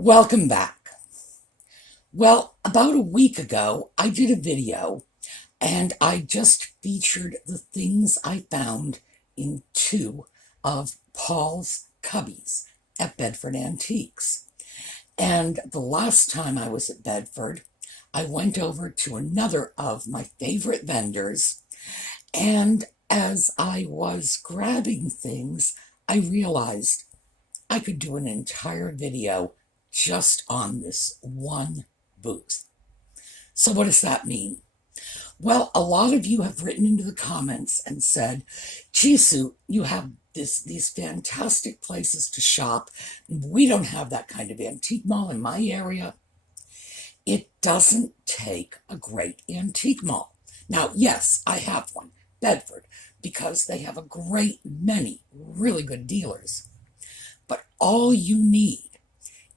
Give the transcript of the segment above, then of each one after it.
Welcome back. Well, about a week ago, I did a video and I just featured the things I found in two of Paul's cubbies at Bedford Antiques. And the last time I was at Bedford, I went over to another of my favorite vendors, and as I was grabbing things, I realized I could do an entire video just on this one booth. So what does that mean? Well, a lot of you have written into the comments and said, "Gee, Sue, you have these fantastic places to shop. We don't have that kind of antique mall in my area." It doesn't take a great antique mall. Now, yes, I have one, Bedford, because they have a great many really good dealers. But all you need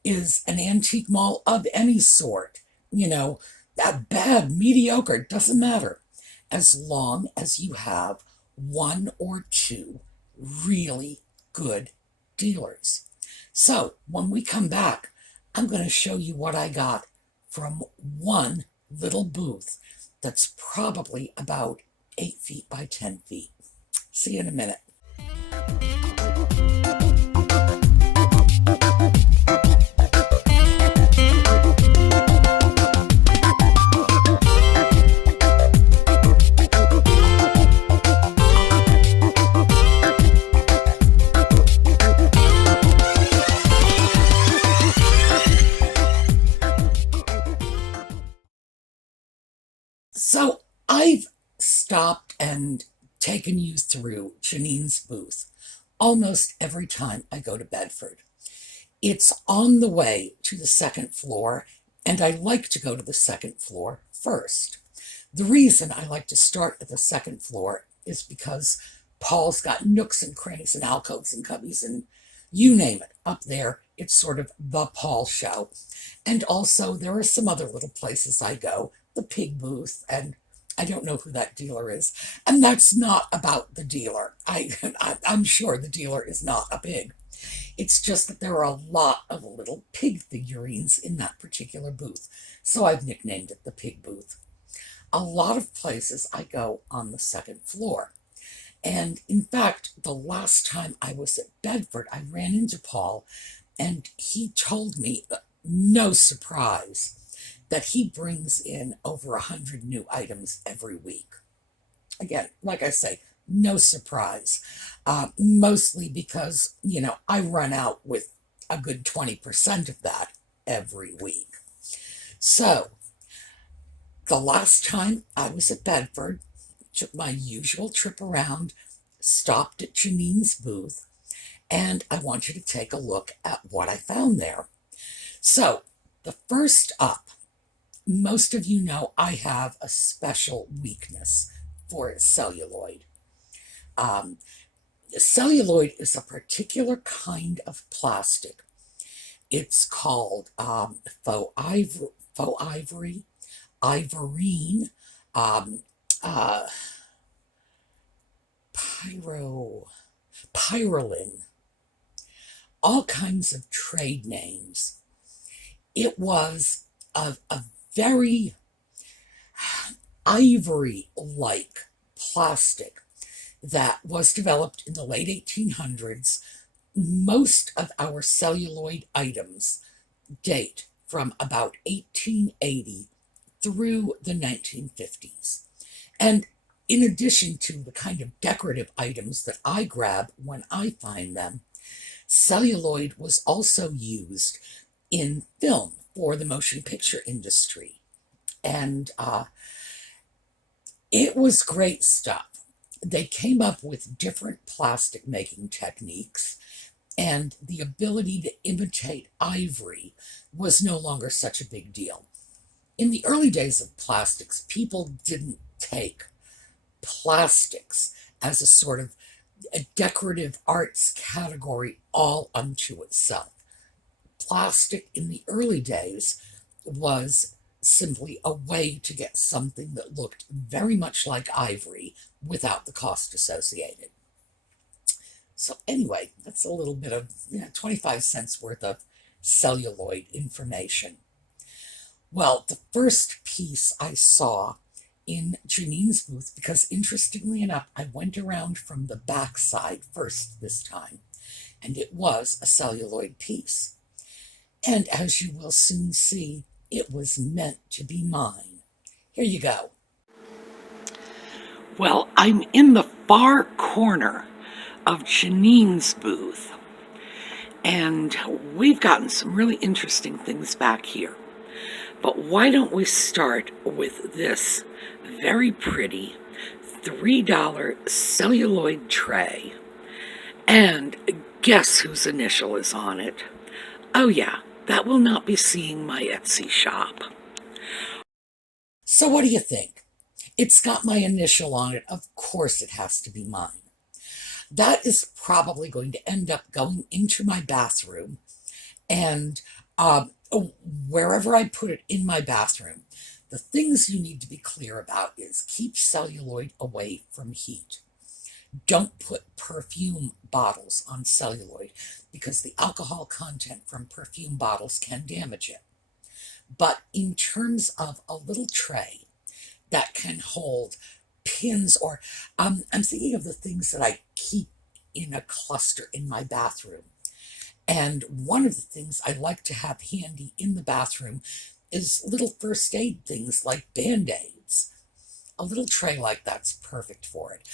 is an antique mall of any sort. That bad, mediocre, doesn't matter, as long as you have one or two really good dealers. So when we come back, I'm going to show you what I got from one little booth that's probably about 8 feet by 10 feet. See you in a minute. So I've stopped and taken you through Janine's booth almost every time I go to Bedford. It's on the way to the second floor, and I like to go to the second floor first. The reason I like to start at the second floor is because Paul's got nooks and crannies and alcoves and cubbies and you name it. Up there, it's sort of the Paul show. And also, there are some other little places I go, the pig booth, and I don't know who that dealer is. And that's not about the dealer. I'm sure the dealer is not a pig. It's just that there are a lot of little pig figurines in that particular booth. So I've nicknamed it the pig booth. A lot of places I go on the second floor. And in fact, the last time I was at Bedford, I ran into Paul, and he told me, no surprise, that he brings in over 100 new items every week. Again, like I say, no surprise. Mostly because, I run out with a good 20% of that every week. So, the last time I was at Bedford, took my usual trip around, stopped at Janine's booth, and I want you to take a look at what I found there. So, the first up, most of you know I have a special weakness for celluloid. Celluloid is a particular kind of plastic. It's called faux ivory, ivorine, pyrolin, all kinds of trade names. It was a very ivory-like plastic that was developed in the late 1800s. Most of our celluloid items date from about 1880 through the 1950s. And in addition to the kind of decorative items that I grab when I find them, celluloid was also used in film for the motion picture industry. And it was great stuff. They came up with different plastic making techniques, and the ability to imitate ivory was no longer such a big deal. In the early days of plastics, people didn't take plastics as a sort of a decorative arts category all unto itself. Plastic in the early days was simply a way to get something that looked very much like ivory without the cost associated. So anyway, that's a little bit of 25 cents worth of celluloid information. Well, the first piece I saw in Janine's booth, because interestingly enough, I went around from the back side first this time, and it was a celluloid piece. And as you will soon see, it was meant to be mine. Here you go. Well, I'm in the far corner of Janine's booth, and we've gotten some really interesting things back here. But why don't we start with this very pretty $3 celluloid tray. And guess whose initial is on it? Oh yeah, that will not be seeing my Etsy shop. So what do you think? It's got my initial on it. Of course it has to be mine. That is probably going to end up going into my bathroom, and wherever I put it in my bathroom, the things you need to be clear about is keep celluloid away from heat. Don't put perfume bottles on celluloid because the alcohol content from perfume bottles can damage it. But in terms of a little tray that can hold pins, or I'm thinking of the things that I keep in a cluster in my bathroom. And one of the things I like to have handy in the bathroom is little first aid things like Band-Aids. A little tray like that's perfect for it.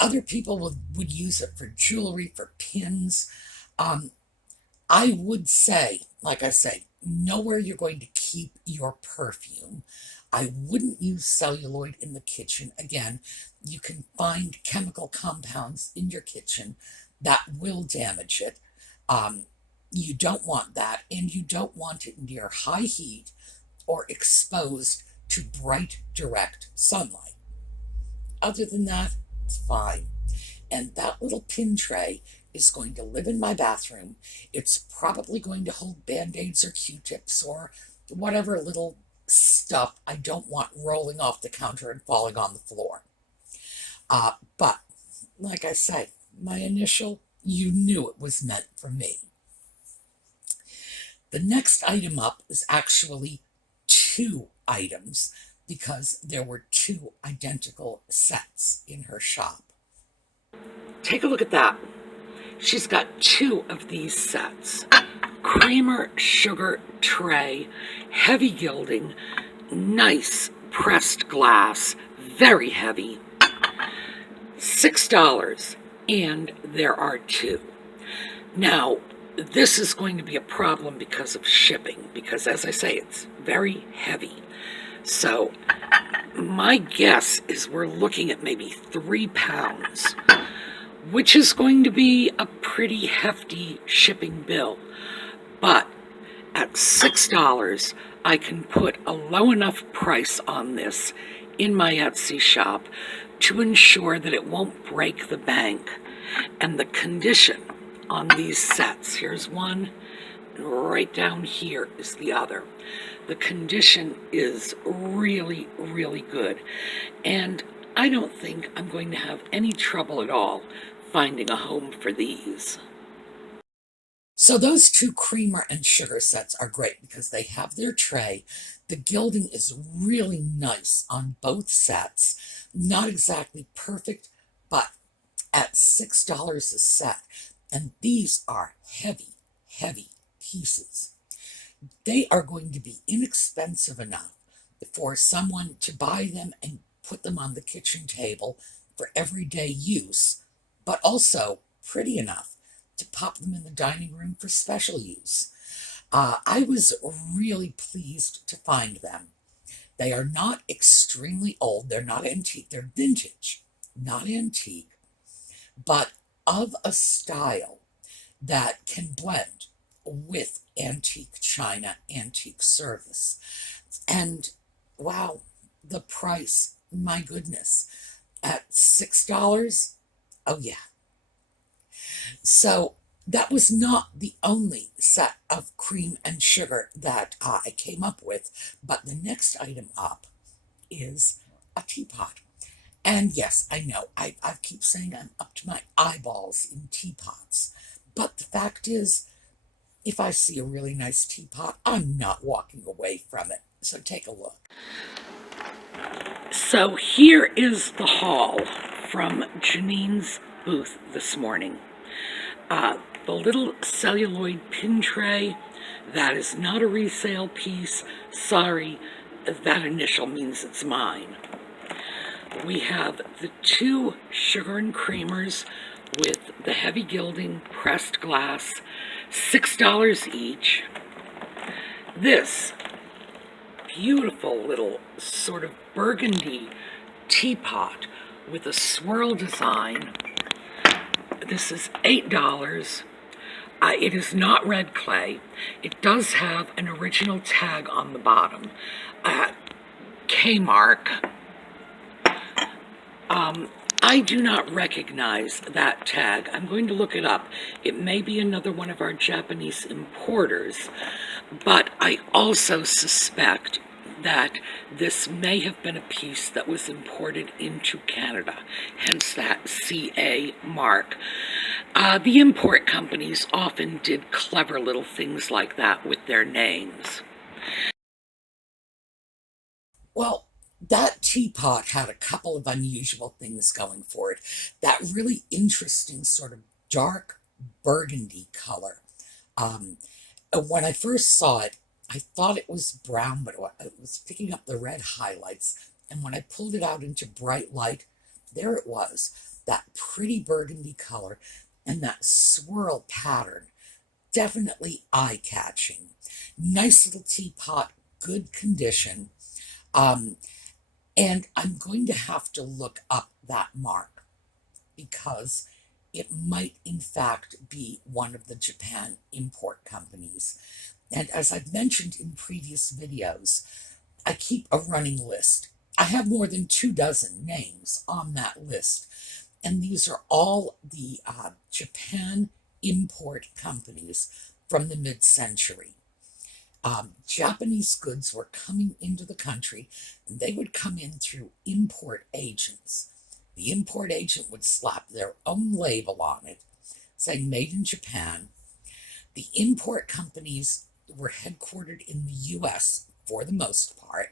Other people would use it for jewelry, for pins. I would say, like I say, know where you're going to keep your perfume. I wouldn't use celluloid in the kitchen. Again, you can find chemical compounds in your kitchen that will damage it. You don't want that, and you don't want it near high heat or exposed to bright, direct sunlight. Other than that, it's fine. And that little pin tray is going to live in my bathroom. It's probably going to hold Band-Aids or Q-tips or whatever little stuff I don't want rolling off the counter and falling on the floor. But, like I say, my initial, you knew it was meant for me. The next item up is actually 2 items because there were 2 identical sets in her shop. Take a look at that. She's got 2 of these sets. Creamer sugar tray, heavy gilding, nice pressed glass, very heavy. $6, and there are 2. Now, this is going to be a problem because of shipping, because as I say, it's very heavy. So my guess is we're looking at maybe 3 pounds, which is going to be a pretty hefty shipping bill. But at $6, I can put a low enough price on this in my Etsy shop to ensure that it won't break the bank. And the condition on these sets, here's one, and right down here is the other. The condition is really, really good. And I don't think I'm going to have any trouble at all finding a home for these. So those 2 creamer and sugar sets are great because they have their tray. The gilding is really nice on both sets. Not exactly perfect, but at $6 a set. And these are heavy, heavy pieces. They are going to be inexpensive enough for someone to buy them and put them on the kitchen table for everyday use, but also pretty enough to pop them in the dining room for special use. I was really pleased to find them. They are not extremely old. They're not antique. They're vintage, not antique, but of a style that can blend with antique china, antique service. And wow, the price, my goodness, at $6, oh yeah. So that was not the only set of cream and sugar that I came up with, but the next item up is a teapot. And yes, I know, I keep saying I'm up to my eyeballs in teapots, but the fact is, if I see a really nice teapot, I'm not walking away from it. So take a look. So here is the haul from Janine's booth this morning. The little celluloid pin tray, that is not a resale piece. Sorry, that initial means it's mine. We have the 2 sugar and creamers with the heavy gilding pressed glass, $6 each. This beautiful little sort of burgundy teapot with a swirl design. This is $8. It is not red clay. It does have an original tag on the bottom. K-mark. I do not recognize that tag. I'm going to look it up. It may be another one of our Japanese importers, but I also suspect that this may have been a piece that was imported into Canada, hence that CA mark. The import companies often did clever little things like that with their names. Well, that teapot had a couple of unusual things going for it. That really interesting sort of dark burgundy color. When I first saw it, I thought it was brown, but it was picking up the red highlights. And when I pulled it out into bright light, there it was, that pretty burgundy color and that swirl pattern. Definitely eye-catching. Nice little teapot, good condition. And I'm going to have to look up that mark because it might in fact be one of the Japan import companies. And as I've mentioned in previous videos, I keep a running list. I have more than 24 names on that list. And these are all the Japan import companies from the mid-century. Japanese goods were coming into the country, and they would come in through import agents. The import agent would slap their own label on it, saying made in Japan. The import companies were headquartered in the US for the most part,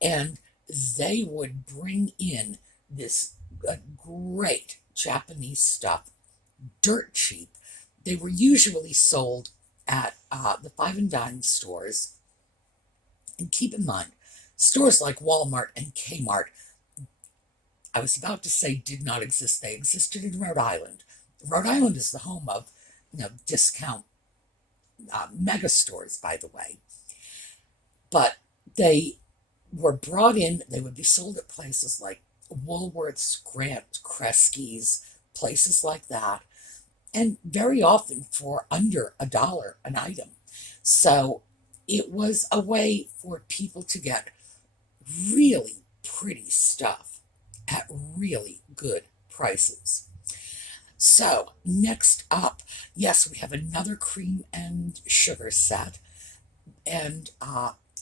and they would bring in this great Japanese stuff, dirt cheap. They were usually sold at the 5 and dime stores. And keep in mind, stores like Walmart and Kmart, I was about to say did not exist. They existed in Rhode Island. Rhode Island is the home of, discount mega stores, by the way. But they were brought in, they would be sold at places like Woolworths, Grant, Kresge's, places like that, and very often for under $1 an item. So it was a way for people to get really pretty stuff at really good prices. So next up, yes, we have another cream and sugar set, and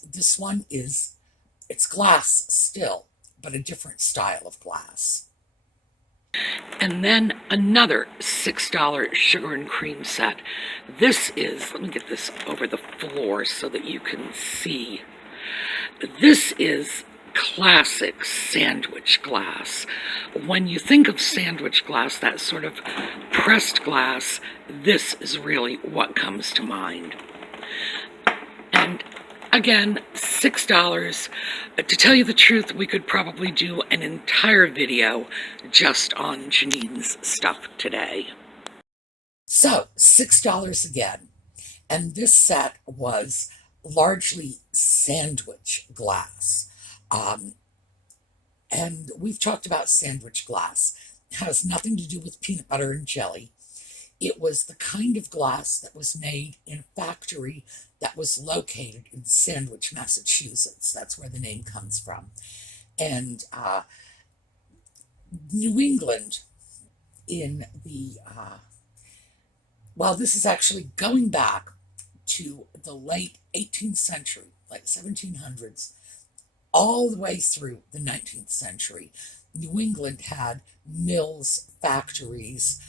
this one it's glass still, but a different style of glass. And then another $6 sugar and cream set. This is, let me get this over the floor so that you can see. This is classic sandwich glass. When you think of sandwich glass, that sort of pressed glass, this is really what comes to mind. And again, $6. To tell you the truth, we could probably do an entire video just on Janine's stuff today. So, $6 again. And this set was largely sandwich glass. And we've talked about sandwich glass. It has nothing to do with peanut butter and jelly. It was the kind of glass that was made in a factory that was located in Sandwich, Massachusetts. That's where the name comes from. And New England in the, well, this is actually going back to the late 18th century, like 1700s, all the way through the 19th century. New England had mills, factories,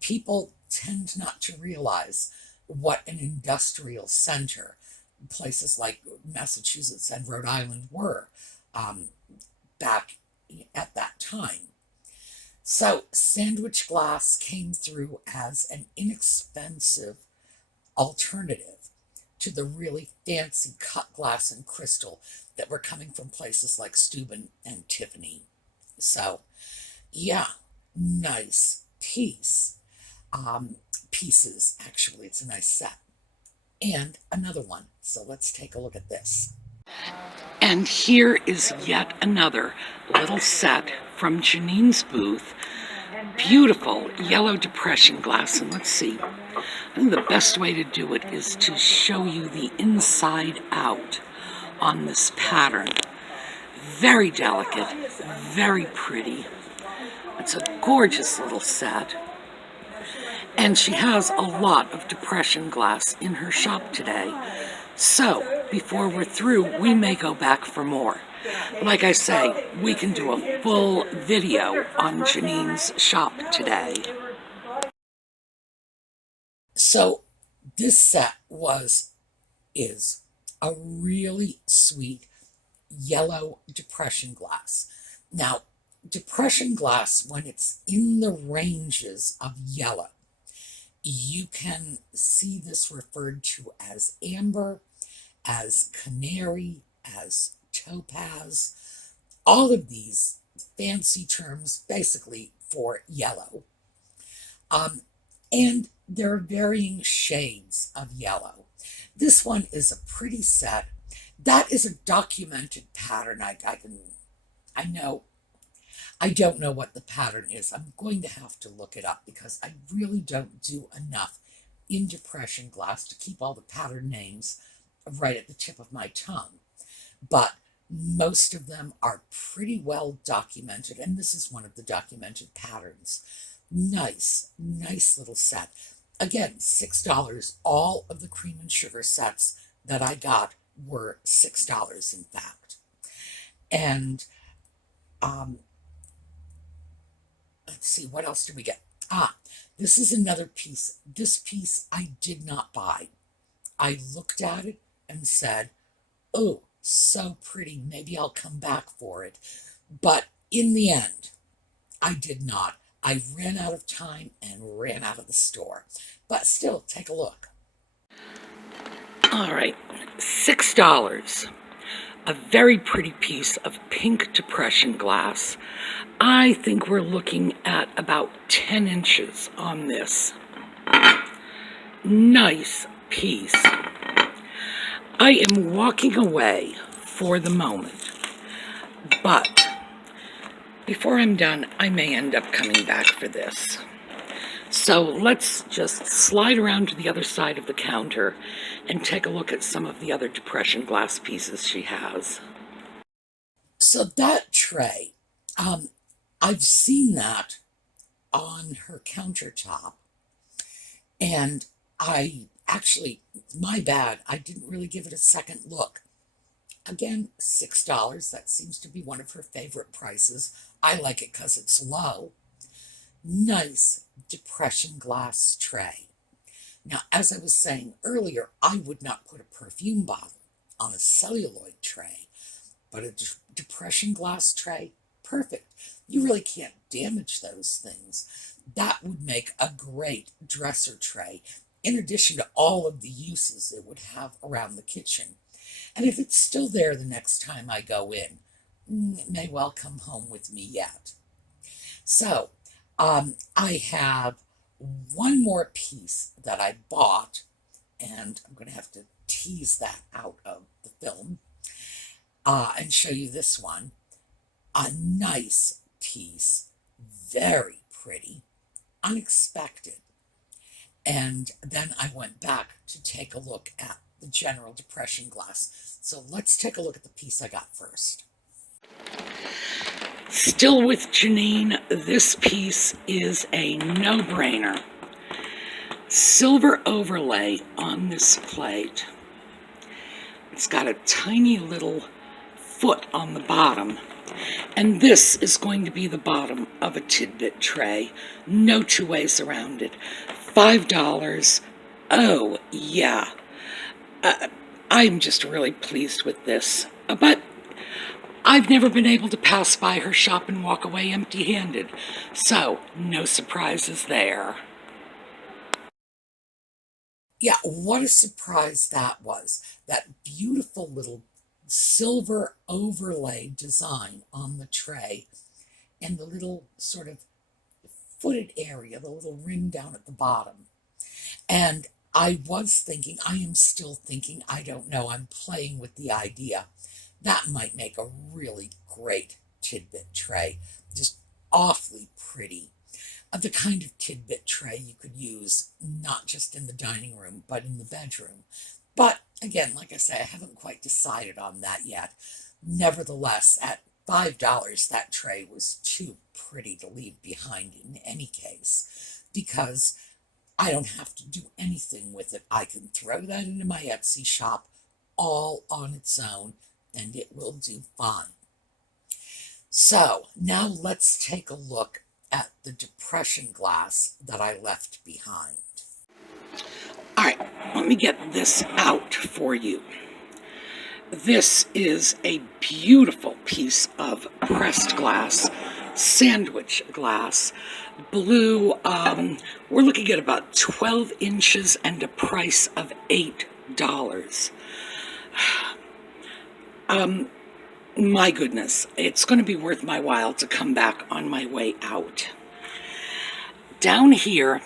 people tend not to realize what an industrial center places like Massachusetts and Rhode Island were back at that time. So sandwich glass came through as an inexpensive alternative to the really fancy cut glass and crystal that were coming from places like Steuben and Tiffany. So, yeah, nice piece. Pieces, actually, it's a nice set. And another one. So let's take a look at this. And here is yet another little set from Janine's booth. Beautiful yellow depression glass. And let's see. I think the best way to do it is to show you the inside out on this pattern. Very delicate, very pretty. It's a gorgeous little set. And she has a lot of depression glass in her shop today. So, before we're through, we may go back for more. Like I say, we can do a full video on Janine's shop today. So, this set is a really sweet yellow depression glass. Now, depression glass, when it's in the ranges of yellow, you can see this referred to as amber, as canary, as topaz, all of these fancy terms basically for yellow. And there are varying shades of yellow. This one is a pretty set. That is a documented pattern. I know. I don't know what the pattern is. I'm going to have to look it up because I really don't do enough in depression glass to keep all the pattern names right at the tip of my tongue. But most of them are pretty well documented, and this is one of the documented patterns. Nice, nice little set. Again, $6. All of the cream and sugar sets that I got were $6, in fact. And let's see, what else did we get? This is another piece. This piece I did not buy. I looked at it and said, oh, so pretty. Maybe I'll come back for it. But in the end, I did not. I ran out of time and ran out of the store. But still, take a look. All right, $6. A very pretty piece of pink depression glass. I think we're looking at about 10 inches on this. Nice piece. I am walking away for the moment, but before I'm done, I may end up coming back for this. So let's just slide around to the other side of the counter and take a look at some of the other depression glass pieces she has. So that tray, I've seen that on her countertop, and my bad, I didn't really give it a second look. Again, $6, that seems to be one of her favorite prices. I like it because it's low. Nice depression glass tray. Now, as I was saying earlier, I would not put a perfume bottle on a celluloid tray, but a depression glass tray, perfect. You really can't damage those things. That would make a great dresser tray, in addition to all of the uses it would have around the kitchen. And if it's still there the next time I go in, it may well come home with me yet. So, I have one more piece that I bought, and I'm going to have to tease that out of the film and show you this one. A nice piece, very pretty, unexpected. And then I went back to take a look at the general depression glass. So let's take a look at the piece I got first. Still with Janine, this piece is a no-brainer. Silver overlay on this plate. It's got a tiny little foot on the bottom. And this is going to be the bottom of a Tidbit tray. No two ways around it. $5. Oh, yeah. Uh, I'm just really pleased with this. But I've never been able to pass by her shop and walk away empty-handed, so no surprises there. Yeah, what a surprise that was. That beautiful little silver overlay design on the tray and the little sort of footed area, the little ring down at the bottom. And I am still thinking, I don't know, I'm playing with the idea. That might make a really great tidbit tray. Just awfully pretty. The kind of tidbit tray you could use not just in the dining room, but in the bedroom. But again, like I say, I haven't quite decided on that yet. Nevertheless, at $5, that tray was too pretty to leave behind in any case, because I don't have to do anything with it. I can throw that into my Etsy shop all on its own, and it will do fine. So now let's take a look at the depression glass that I left behind. All right, let me get this out for you. This is a beautiful piece of pressed glass, sandwich glass, blue. We're looking at about 12 inches and a price of $8. My goodness, it's going to be worth my while to come back on my way out. Down here,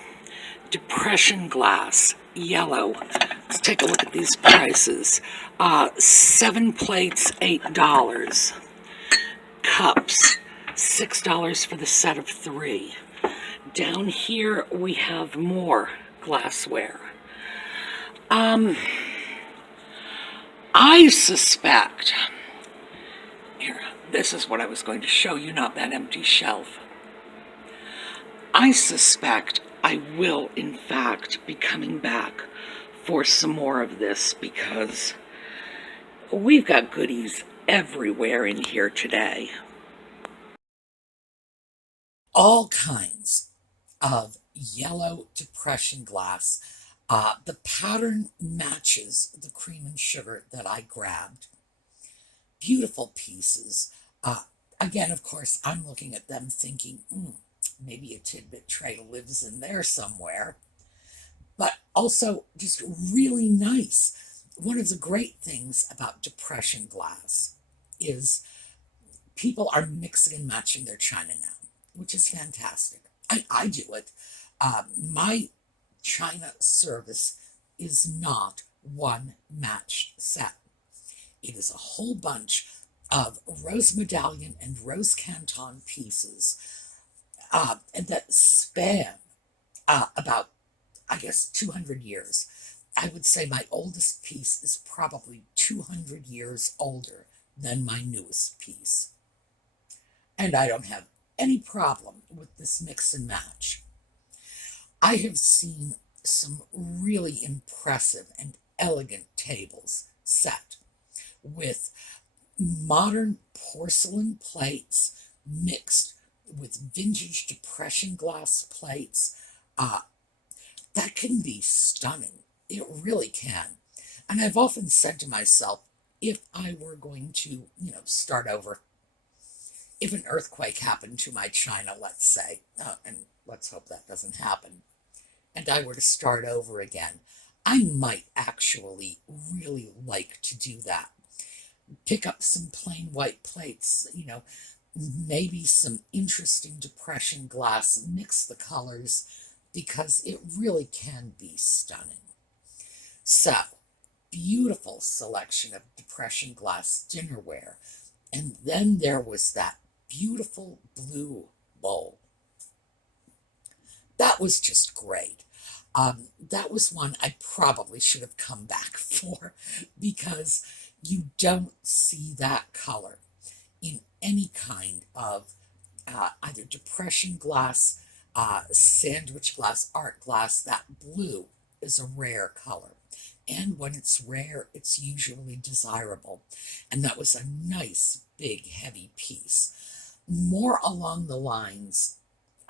depression glass, yellow. Let's take a look at these prices. 7 plates, $8. Cups, $6 for the set of 3. Down here, we have more glassware. I suspect, here, this is what I was going to show you, not that empty shelf. I suspect I will, in fact, be coming back for some more of this, because we've got goodies everywhere in here today. All kinds of yellow depression glass. The pattern matches the cream and sugar that I grabbed. Beautiful pieces. Again, of course, I'm looking at them thinking, maybe a tidbit tray lives in there somewhere. But also just really nice. One of the great things about depression glass is people are mixing and matching their china now, which is fantastic. I do it. My china service is not one matched set. It is a whole bunch of rose medallion and rose canton pieces and that span about, I guess, 200 years. I would say my oldest piece is probably 200 years older than my newest piece. And I don't have any problem with this mix and match. I have seen some really impressive and elegant tables set with modern porcelain plates mixed with vintage depression glass plates. That can be stunning. It really can. And I've often said to myself, if I were going to, start over, if an earthquake happened to my china, let's say, and let's hope that doesn't happen, and I were to start over again, I might actually really like to do that. Pick up some plain white plates, maybe some interesting depression glass, mix the colors, because it really can be stunning. So, beautiful selection of depression glass dinnerware. And then there was that beautiful blue bowl. That was just great. That was one I probably should have come back for, because you don't see that color in any kind of either depression glass, sandwich glass, art glass. That blue is a rare color. And when it's rare, it's usually desirable. And that was a nice, big, heavy piece. More along the lines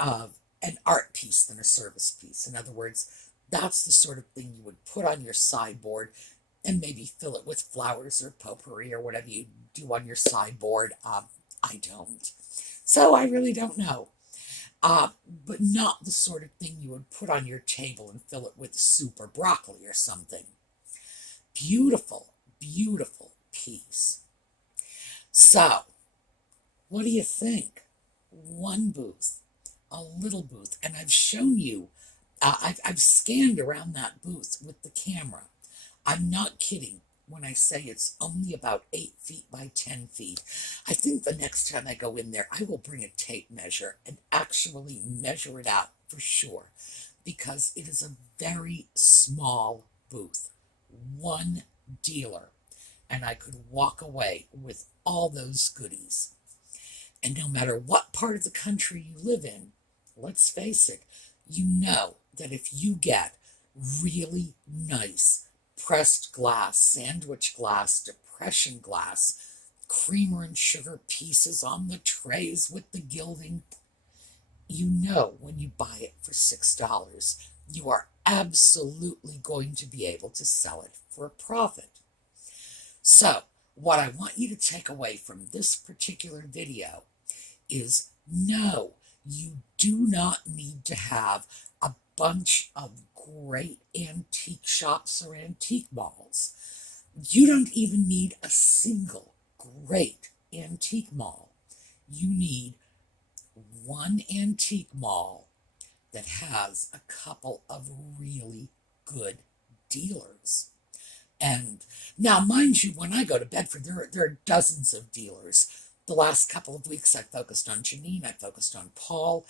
of an art piece than a service piece. In other words, that's the sort of thing you would put on your sideboard and maybe fill it with flowers or potpourri or whatever you do on your sideboard. I don't. So I really don't know. But not the sort of thing you would put on your table and fill it with soup or broccoli or something. Beautiful, beautiful piece. So, what do you think? One booth, a little booth, and I've shown you, I've scanned around that booth with the camera. I'm not kidding when I say it's only about 8 feet by 10 feet. I think the next time I go in there, I will bring a tape measure and actually measure it out for sure, because it is a very small booth. One dealer, and I could walk away with all those goodies. And no matter what part of the country you live in, let's face it, you know that if you get really nice pressed glass, sandwich glass, depression glass, creamer and sugar pieces on the trays with the gilding, you know when you buy it for $6, you are absolutely going to be able to sell it for a profit. So, what I want you to take away from this particular video is no, you do not need to have a bunch of great antique shops or antique malls. You don't even need a single great antique mall. You need one antique mall that has a couple of really good dealers. And now, mind you, when I go to Bedford, there are dozens of dealers. The last couple of weeks I focused on Janine, I focused on Paul.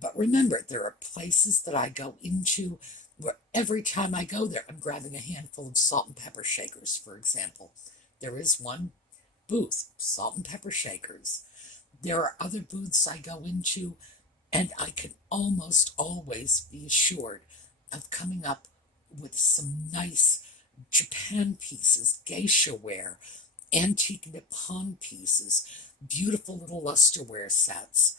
But remember, there are places that I go into where every time I go there, I'm grabbing a handful of salt and pepper shakers, for example. There is one booth, salt and pepper shakers. There are other booths I go into, and I can almost always be assured of coming up with some nice Japan pieces, geisha ware, antique Nippon pieces, beautiful little lusterware sets.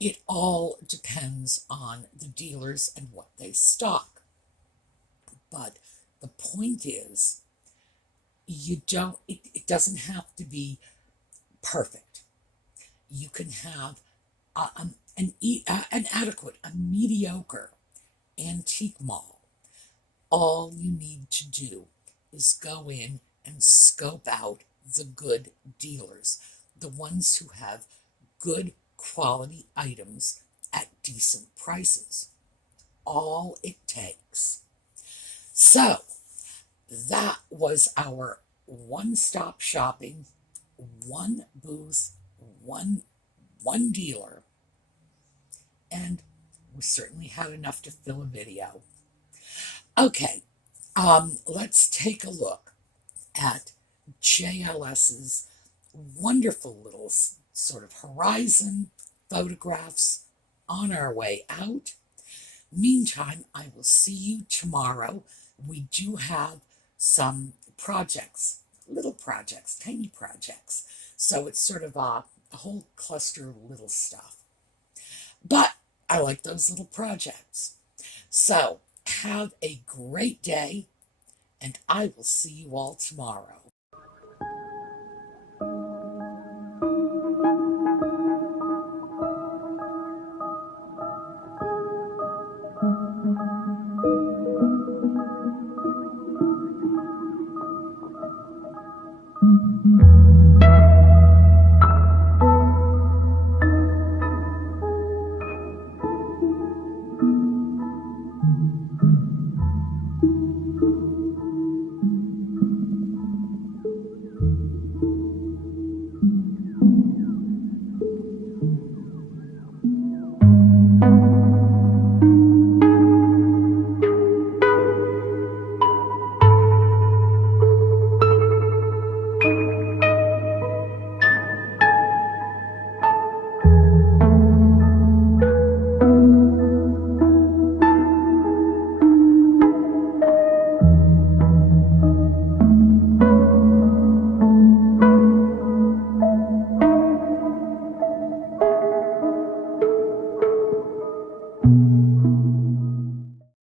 It all depends on the dealers and what they stock. But the point is, it doesn't have to be perfect. You can have an adequate, a mediocre antique mall. All you need to do is go in and scope out the good dealers, the ones who have good quality items at decent prices. All it takes. So, that was our one-stop shopping, one booth, one dealer, and we certainly had enough to fill a video. Okay, let's take a look at JLS's wonderful little sort of horizon photographs on our way out. Meantime, I will see you tomorrow. We do have some projects, little projects, tiny projects. So it's sort of a whole cluster of little stuff. But I like those little projects. So have a great day, and I will see you all tomorrow.